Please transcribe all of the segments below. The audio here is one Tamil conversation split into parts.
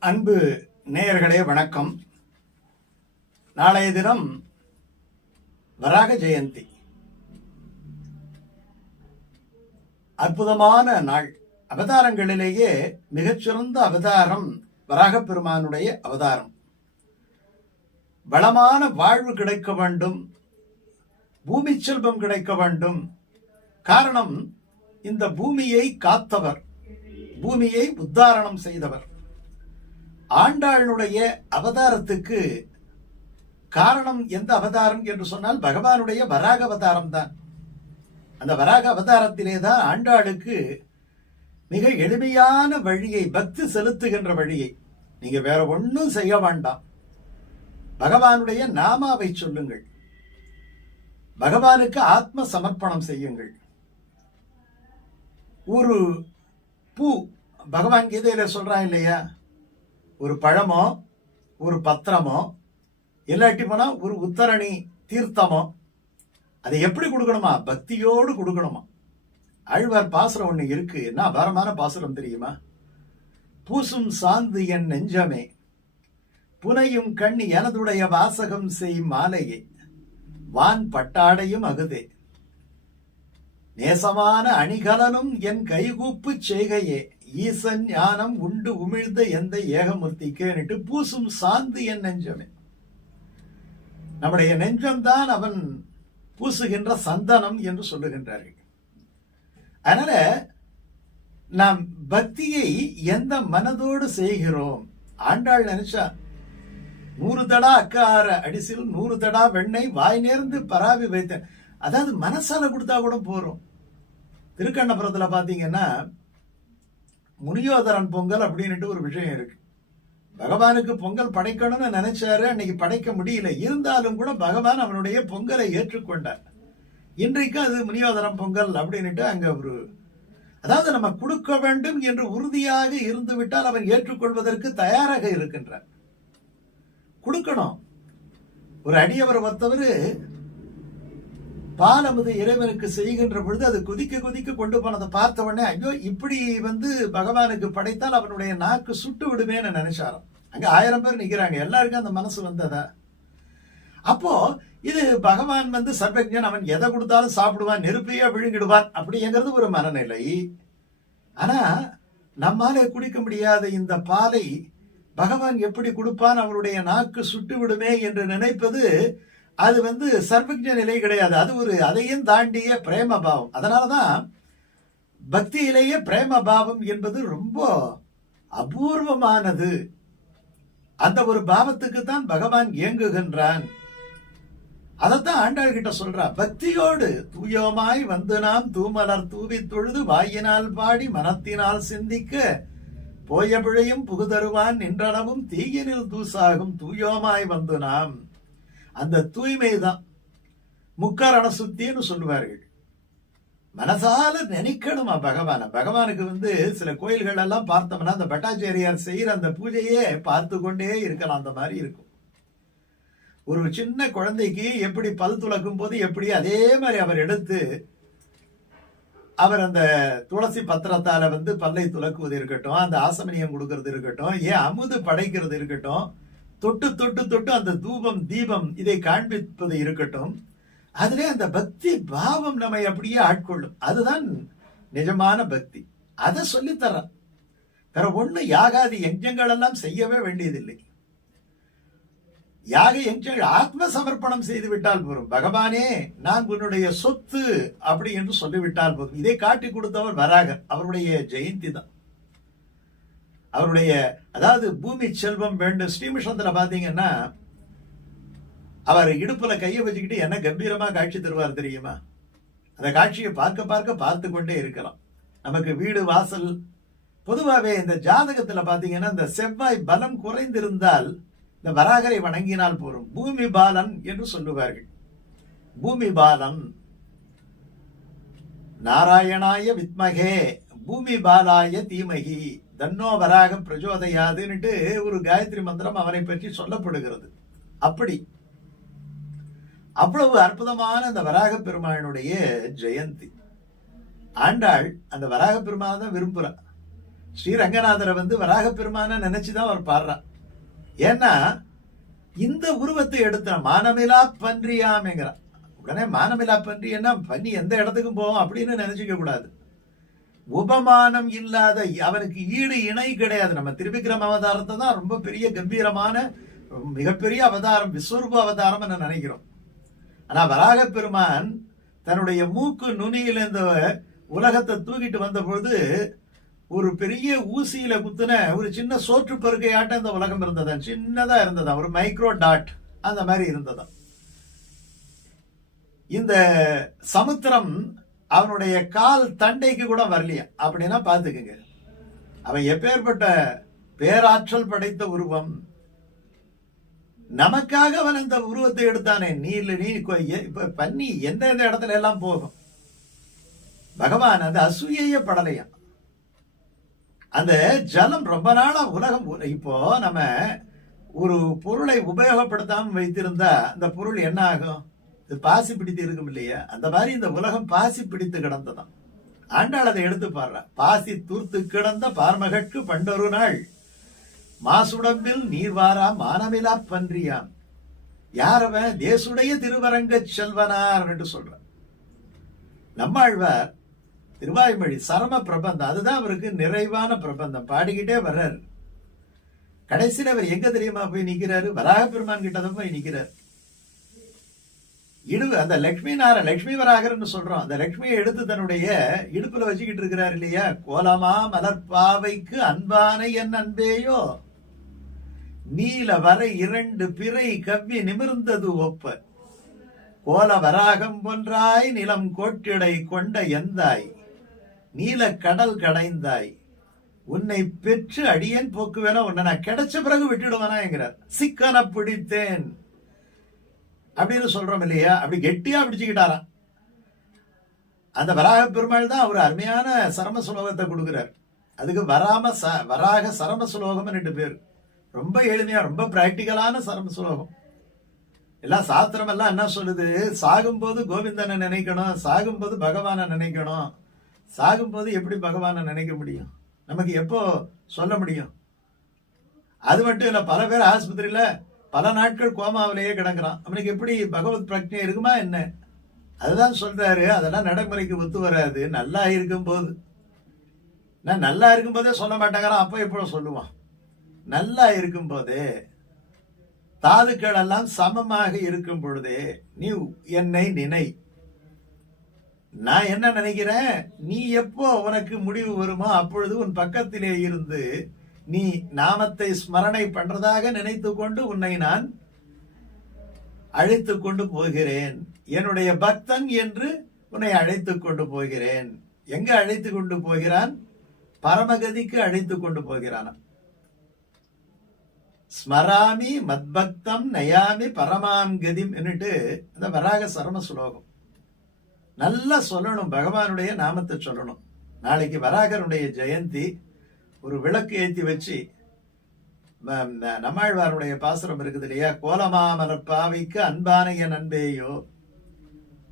அன்பு நேயர்களே வணக்கம். நாளைய தினம் வராக ஜெயந்தி. அற்புதமான நாள். அவதாரங்களிலேயே மிகச்சிறந்த அவதாரம் வராக பெருமானுடைய அவதாரம். வளமான வாழ்வு கிடைக்க வேண்டும். பூமி செல்வம் கிடைக்க வேண்டும். காரணம் இந்த பூமியை காத்தவர். பூமியை உத்தாரணம் செய்தவர். ஆண்டாளுடைய அவதாரத்துக்கு காரணம் எந்த அவதாரம் என்று சொன்னால் பகவானுடைய வராக அவதாரம் தான். அந்த வராக அவதாரத்திலே தான் ஆண்டாளுக்கு மிக எளிமையான வழியை பக்தி செலுத்துகின்ற வழியை. நீங்க வேற ஒன்றும் செய்ய வேண்டாம். பகவானுடைய நாமாவை சொல்லுங்கள். பகவானுக்கு ஆத்ம சமர்ப்பணம் செய்யுங்கள். ஒரு பூ பகவான் கீதையில சொல்றான் இல்லையா? ஒரு பழமோ ஒரு பத்திரமோ இல்லாட்டி போனால் ஒரு உத்தரணி தீர்த்தமோ அதை எப்படி கொடுக்கணுமா? பக்தியோடு கொடுக்கணுமா? அழ்வார் பாசுரம் ஒன்று இருக்கு. என்ன அபாரமான பாசுரம் தெரியுமா? பூசும் சாந்து என் நெஞ்சமே புனையும் கண் எனதுடைய வாசகம் செய்யும் மாலையே வான் பட்டாடையும் அகுதே. நேசமான அணிகலனும் என் கைகூப்பு செய்கையே ஈசன் ஞானம் உண்டு உமிழ்ந்த எந்த ஏகமூர்த்திக்கேன்னுட்டு பூசும் சாந்து என் நெஞ்சமே. நம்முடைய நெஞ்சம்தான் அவன் பூசுகின்ற சந்தனம் என்று சொல்லுகின்றார்கள். அதனால நாம் பக்தியை எந்த மனதோடு செய்கிறோம்? ஆண்டாள் நினைச்சா நூறு தடா அக்கார அடிசில் நூறு தடா வெண்ணெய் வாய் நேர்ந்து பராவி வைத்தேன். அதாவது மனசால கொடுத்தா கூட போறோம். திருக்கண்ணபுரத்தில் பார்த்தீங்கன்னா முனியோதரன் பொங்கல் அப்படின்னுட்டு ஒரு விஷயம் இருக்கு. பகவானுக்கு பொங்கல் படைக்கணும்னு நினைச்சாரு அன்னைக்கு படைக்க முடியல. இருந்தாலும் கூட பகவான் அவனுடைய பொங்கலை ஏற்றுக்கொண்டார். இன்றைக்கு அது முனியோதரம் பொங்கல் அப்படின்னுட்டு அங்க ஒரு அதாவது நம்ம கொடுக்க வேண்டும் என்று உறுதியாக இருந்து விட்டால் அவன் ஏற்றுக்கொள்வதற்கு தயாராக இருக்கின்றான். கொடுக்கணும். ஒரு அடியவர் ஒருத்தவர் பாலமுது இறைவனுக்கு செய்கின்ற பொழுது அது கொதிக்க கொதிக்க கொண்டு போனதை பார்த்த உடனே ஐயோ இப்படி வந்து பகவானுக்கு படைத்தால் அவனுடைய நாக்கு சுட்டு விடுமேன்னு நினைச்சாராம். அங்க ஆயிரம் பேர் நிக்கிறாங்க. எல்லாருக்கும் அந்த மனசு வந்ததா. அப்போ இது பகவான் வந்து சர்வஜன் அவன் எதை கொடுத்தாலும் சாப்பிடுவான் நெருப்பையா விழுங்கிடுவான் அப்படிங்கிறது ஒரு மனநிலை. ஆனா நம்மாலே குடிக்க முடியாத இந்த பாலை பகவான் எப்படி கொடுப்பான் அவருடைய நாக்கு சுட்டு விடுமே என்று நினைப்பது அது வந்து சர்வஜ நிலை கிடையாது. அது ஒரு அதையும் தாண்டிய பிரேம பாவம். அதனாலதான் பக்தியிலேயே பிரேம பாவம் என்பது ரொம்ப அபூர்வமானது. அந்த ஒரு பாவத்துக்கு தான் பகவான் இயங்குகின்றான். அதைத்தான் ஆண்டாள் கிட்ட சொல்றா பக்தியோடு தூயோமாய் வந்து நாம் தூமலர் தூவி தொழுது வாயினால் பாடி மனத்தினால் சிந்திக்க போயபிழையும் புகுதருவான் நின்றளவும் தீயினில் தூசாகும் தூயோமாய் வந்து நாம். அந்த தூய்மை தான் முக்காரண சுத்தின்னு சொல்லுவார்கள். மனசால நினைக்கணுமா பகவான? பகவானுக்கு வந்து சில கோயில்கள் எல்லாம் பார்த்தோம்னா அந்த பட்டாச்சாரியார் செய்யற அந்த பூஜையே பார்த்து கொண்டே இருக்கலாம். அந்த மாதிரி இருக்கும். ஒரு சின்ன குழந்தைக்கு எப்படி பல் துளக்கும் போது எப்படி அதே மாதிரி அவர் எடுத்து அவர் அந்த துளசி பத்திரத்தால வந்து பல்லை துலக்குவது இருக்கட்டும் அந்த ஆசமனியம் கொடுக்கறது இருக்கட்டும் ஏன் அமுது படைக்கிறது இருக்கட்டும் தொட்டு தொட்டு தொட்டு அந்த தூபம் தீபம் இதை காண்பிப்பது இருக்கட்டும். அதிலே அந்த பக்தி பாவம் நம்மை அப்படியே ஆட்கொள்ளும். அதுதான் நிஜமான பக்தி. அதை சொல்லித்தரான் வேற ஒண்ணு யாகாதி யஜ்ஞங்கள் எல்லாம் செய்யவே வேண்டியதில்லை. யாக யஜ்ஞங்கள் ஆத்ம சமர்ப்பணம் செய்து விட்டால் போதும் பகவானே நான் உன்னுடைய சொத்து அப்படி என்று சொல்லிவிட்டால் போதும். இதை காட்டி கொடுத்தவர் வராக அவருடைய ஜெயந்தி தான். அவருடைய அதாவது பூமி செல்வம் வேண்டும். ஸ்ரீமிஷத்துல பாத்தீங்கன்னா அவர் இடுப்புல கையை வச்சுக்கிட்டு என்ன கம்பீரமா காட்சி தருவார் தெரியுமா? அந்த காட்சியை பார்க்க பார்க்க பார்த்து கொண்டே இருக்கலாம். நமக்கு வீடு வாசல் பொதுவாகவே இந்த ஜாதகத்துல பாத்தீங்கன்னா இந்த செவ்வாய் பலம் குறைந்திருந்தால் இந்த வராகரை வணங்கினால் போரும். பூமி பாலன் என்று சொல்லுவார்கள். பூமி பாலன் நாராயணாய வித்மகே பூமி பாலாய தீமகி. தன்னோ வராகம் பிரஜோதயாதுன்னுட்டு ஒரு காயத்ரி மந்திரம் அவனை பற்றி சொல்லப்படுகிறது. அப்படி. அவ்வளவு அற்புதமான அந்த வராக பெருமானுடைய ஜெயந்தி. ஆண்டாள் அந்த வராக பெருமான தான் விரும்புறா. ஸ்ரீரங்கநாதரை வந்து வராக பெருமான நினைச்சுதான் அவர் பாடுறா. ஏன்னா இந்த உருவத்தை எடுத்த மானமிலா பன்றியாமேங்கிறார் உடனே மானமிலா பன்றி என்ன பன்னி எந்த இடத்துக்கும் போவோம் அப்படின்னு நினைச்சுக்க கூடாது. உபமானம் இல்லாத அவனுக்கு ஈடு இணை கிடையாது. நம்ம திருவிக்ரம அவதாரத்தை தான் ரொம்ப பெரிய கம்பீரமான மிகப்பெரிய அவதாரம் விஸ்வரூப அவதாரம் நினைக்கிறோம். ஆனா வராக பெருமான் தன்னுடைய மூக்கு நுனியில இந்த உலகத்தை தூக்கிட்டு வந்த பொழுது ஒரு பெரிய ஊசியில குத்துன ஒரு சின்ன சோற்று பருக்கையாட்டம் இந்த உலகம் இருந்ததா சின்னதா இருந்ததா ஒரு மைக்ரோ டாட் அந்த மாதிரி இருந்ததா இந்த சமுத்திரம் அவனுடைய கால் தண்டைக்கு கூட வரலையா? அப்படின்னா பார்த்துக்கங்க. அவன் எப்பேற்பட்ட பேராற்றல் படைத்த உருவம் நமக்காக அவன் அந்த உருவத்தை எடுத்தானே? நீர் நீ இப்ப பன்னி எந்த எந்த இடத்துல எல்லாம் போகும்? பகவான் அந்த அசூயைய படலையா? அந்த ஜலம் ரொம்ப நாளா உலகம் இப்போ நம்ம ஒரு பொருளை உபயோகப்படுத்தாமல் வைத்திருந்தா அந்த பொருள் என்ன ஆகும்? இது பாசி பிடித்து இருக்கும் இல்லையா? அந்த மாதிரி இந்த உலகம் பாசி பிடித்து கிடந்ததாம். ஆண்டாள் அதை எடுத்து பாடுற. பாசி தூர்த்து கிடந்த பார்மகற்கு பண்டொரு நாள். மாசுடம்பில் நீர்வாரா மானமிலா பன்றியாம். யாரவன் தேசுடைய திருவரங்க செல்வனார் என்று சொல்ற நம்மாழ்வார் திருவாய்மொழி சரம பிரபந்தம். அதுதான் அவருக்கு நிறைவான பிரபந்தம். பாடிக்கிட்டே வர்றார். கடைசியில் அவர் எங்க தெரியுமா போய் நிற்கிறாரு வராக பெருமான் கிட்டதான் போய் நிற்கிறார் இடுவு அந்த லக்ஷ்மி நார லக்ஷ்மி வராகர்னு சொல்றோம். அந்த லக்ஷ்மியை எடுத்து தன்னுடைய இடுப்புல வச்சுக்கிட்டு இருக்கிறார் இல்லையா? கோலமா மலர்பாவைக்கு அன்பானை என் அன்பேயோ. நீல வரை இரண்டு பிறை கவ்வி நிமிர்ந்தது ஒப்ப கோல வராகம் பொன்றாய் நிலம் கோட்டிடை கொண்ட எந்தாய். நீல கடல் கடைந்தாய். உன்னை பெற்று அடியேன் போக்குவேனா? உன்னை நான் கிடைச்ச பிறகு விட்டுடுவானா என்கிறார். சிக்கன பிடித்தேன். அப்படின்னு சொல்றோம் இல்லையா? அப்படி கெட்டியா பிடிச்சுக்கிட்டாராம். அந்த வராக பெருமாள் தான் அவர் அருமையான சரம சுலோகத்தை கொடுக்குறார். அதுக்கு வராம ச வராக சரம சுலோகம்னு ரெண்டு பேர். ரொம்ப எளிமையா ரொம்ப பிராக்டிக்கலான சரம சுலோகம். எல்லாம் சாஸ்திரம் எல்லாம் என்ன சொல்லுது? சாகும்போது கோவிந்தனை நினைக்கணும் சாகும்போது பகவானை நினைக்கணும். சாகும்போது எப்படி பகவானை நினைக்க முடியும்? நமக்கு எப்போ சொல்ல முடியும்? அது மட்டும் இல்லை பல பேர் ஆஸ்பத்திரியில் பல நாட்கள் கோமாவிலேயே கிடக்குறான். அவனுக்கு எப்படி பகவத் பிரஜை இருக்குமா என்ன? அதுதான் சொல்றாரு. அதெல்லாம் நடைமுறைக்கு ஒத்து வராது. நல்லா இருக்கும் போது நான் நல்லா இருக்கும் போதே சொல்ல மாட்டேங்கிறான். அப்போ எப்போ சொல்லுவான்? நல்லா இருக்கும் போதே தாதுக்கள் எல்லாம் சமமாக இருக்கும் பொழுதே நீ என்னை நினை. நான் என்ன நினைக்கிறேன்? நீ எப்போ உனக்கு முடிவு வருமோ அப்பொழுது உன் பக்கத்திலே இருந்து நீ நாமத்தை ஸ்மரணை பண்றதாக நினைத்து கொண்டு உன்னை நான் அழைத்து கொண்டு போகிறேன். என்னுடைய பக்தன் என்று உன்னை அழைத்து கொண்டு போகிறேன். எங்க அழைத்து கொண்டு போகிறான்? பரமகதிக்கு அழைத்து கொண்டு போகிறான்? ஸ்மராமி மத்பக்தம் நயாமி பரமாம் கதிம் என்னட்டு அந்த வராக சரம சுலோகம். நல்லா சொல்லணும் பகவானுடைய நாமத்தை சொல்லணும். நாளைக்கு வராகருடைய ஜெயந்தி ஒரு விளக்கு ஏற்றி வச்சு நம்மாழ்வாருடைய பாசுரம் இருக்குது இல்லையா? கோலமாமலர் பாவைக்கு அன்பானைய நண்பேயோ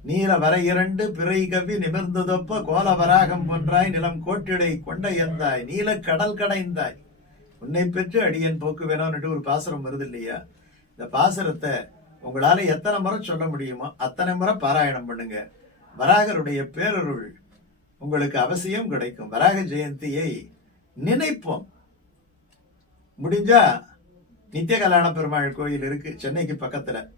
நீல வர இரண்டு பிறை கவி நிமிர்ந்ததொப்ப கோல வராகம் போன்றாய் நிலம் கோட்டிடை கொண்ட எந்தாய் நீல கடல் கடைந்தாய். உன்னை பெற்று அடியன் போக்கு வேணும்னு ஒரு பாசுரம் வருது இல்லையா? இந்த பாசுரத்தை உங்களால எத்தனை முறை சொல்ல முடியுமோ அத்தனை முறை பாராயணம் பண்ணுங்க. வராகருடைய பேரருள் உங்களுக்கு அவசியம் கிடைக்கும். வராக ஜெயந்தியை நினைப்போம். முடிஞ்சா நித்திய கல்யாண பெருமாள் கோயில் இருக்கு சென்னைக்கு பக்கத்துல.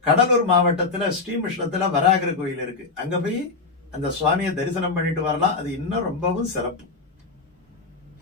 கடலூர் மாவட்டத்துல ஸ்ரீமிஷ்ணத்துல வராகர் கோயில் இருக்கு. அங்க போய் அந்த சுவாமியை தரிசனம் பண்ணிட்டு வரலாம். அது இன்னும் ரொம்பவும் சிறப்பு.